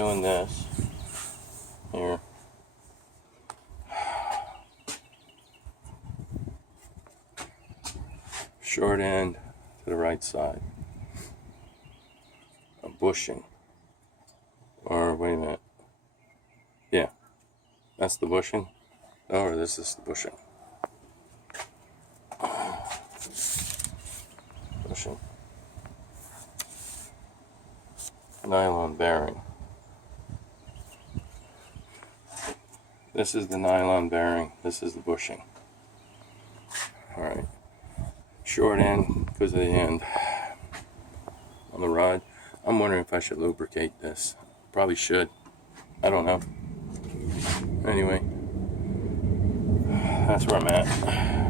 doing this here. Short end to the right side. A bushing. Or wait a minute. Yeah. That's the bushing. Or this is the bushing. Bushing. Nylon bearing. This is the nylon bearing. This is the bushing. Alright. Short end goes to the end on the rod. I'm wondering if I should lubricate this. Probably should. I don't know. Anyway, that's where I'm at.